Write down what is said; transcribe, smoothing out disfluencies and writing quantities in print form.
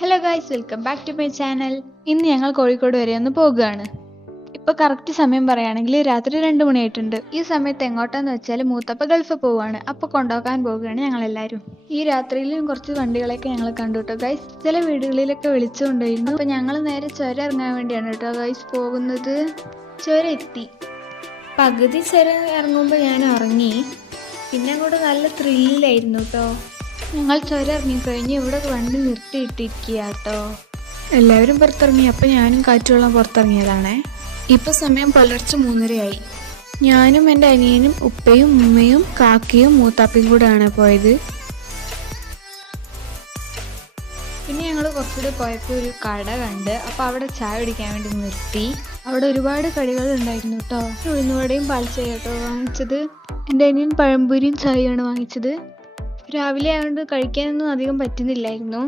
Hello guys, welcome back to my channel. ഇന്ന് ഞങ്ങൾ കോഴിക്കോട് വരെ ഒന്ന് പോകുകയാണ്. ഇപ്പോൾ കറക്റ്റ് സമയം പറയുകയാണെങ്കിൽ രാത്രി 2 മണിയായിട്ടുണ്ട്. ഈ സമയത്ത് എങ്ങോട്ടാന്ന് വെച്ചാൽ മൂത്തപ്പ ഗൾഫ് പോവുകയാണ്. അപ്പോൾ കൊണ്ടുപോകാൻ പോവുകയാണ് ഞങ്ങളെല്ലാവരും. ഈ രാത്രിയിലും കുറച്ച് വണ്ടികളൊക്കെ ഞങ്ങൾ കണ്ടു കേട്ടോ ഗൈസ്. ചില വീടുകളിലൊക്കെ വിളിച്ചുകൊണ്ടിരുന്നു. അപ്പോൾ ഞങ്ങൾ നേരെ ചുരം ഇറങ്ങാൻ വേണ്ടിയാണ് കേട്ടോ ഗൈസ് പോകുന്നത്. ചുരം എത്തി. പകുതി ചുരം ഇറങ്ങുമ്പോൾ ഞാൻ ഉറങ്ങി. പിന്നെ അങ്ങോട്ട് നല്ല ത്രില്ലായിരുന്നു കേട്ടോ. ഞങ്ങൾ ചുരം ഇറങ്ങിക്കഴിഞ്ഞ് ഇവിടെ വണ്ടി നിർത്തിയിട്ടിരിക്കുക കേട്ടോ. എല്ലാവരും പുറത്തിറങ്ങി. അപ്പം ഞാനും കാറ്റുവെള്ളം പുറത്തിറങ്ങിയതാണേ. ഇപ്പം സമയം പുലർച്ചെ 3:30 ഞാനും എൻ്റെ അനിയനും ഉപ്പയും ഉമ്മയും കാക്കയും മൂത്താപ്പയും കൂടെയാണ് പോയത്. പിന്നെ ഞങ്ങൾ കുറച്ചുകൂടെ പോയപ്പോൾ ഒരു കട കണ്ട്. അപ്പോൾ അവിടെ ചായ കുടിക്കാൻ വേണ്ടി നിർത്തി. അവിടെ ഒരുപാട് കടികൾ ഉണ്ടായിരുന്നു കേട്ടോ. ഉഴുന്നുവടയും പാൽച്ചായ കേട്ടോ വാങ്ങിച്ചത്. എൻ്റെ അനിയൻ പഴംപൊരിയും ചായയാണ് വാങ്ങിച്ചത്. രാവിലെ ആയതുകൊണ്ട് കഴിക്കാനൊന്നും അധികം പറ്റുന്നില്ലായിരുന്നു.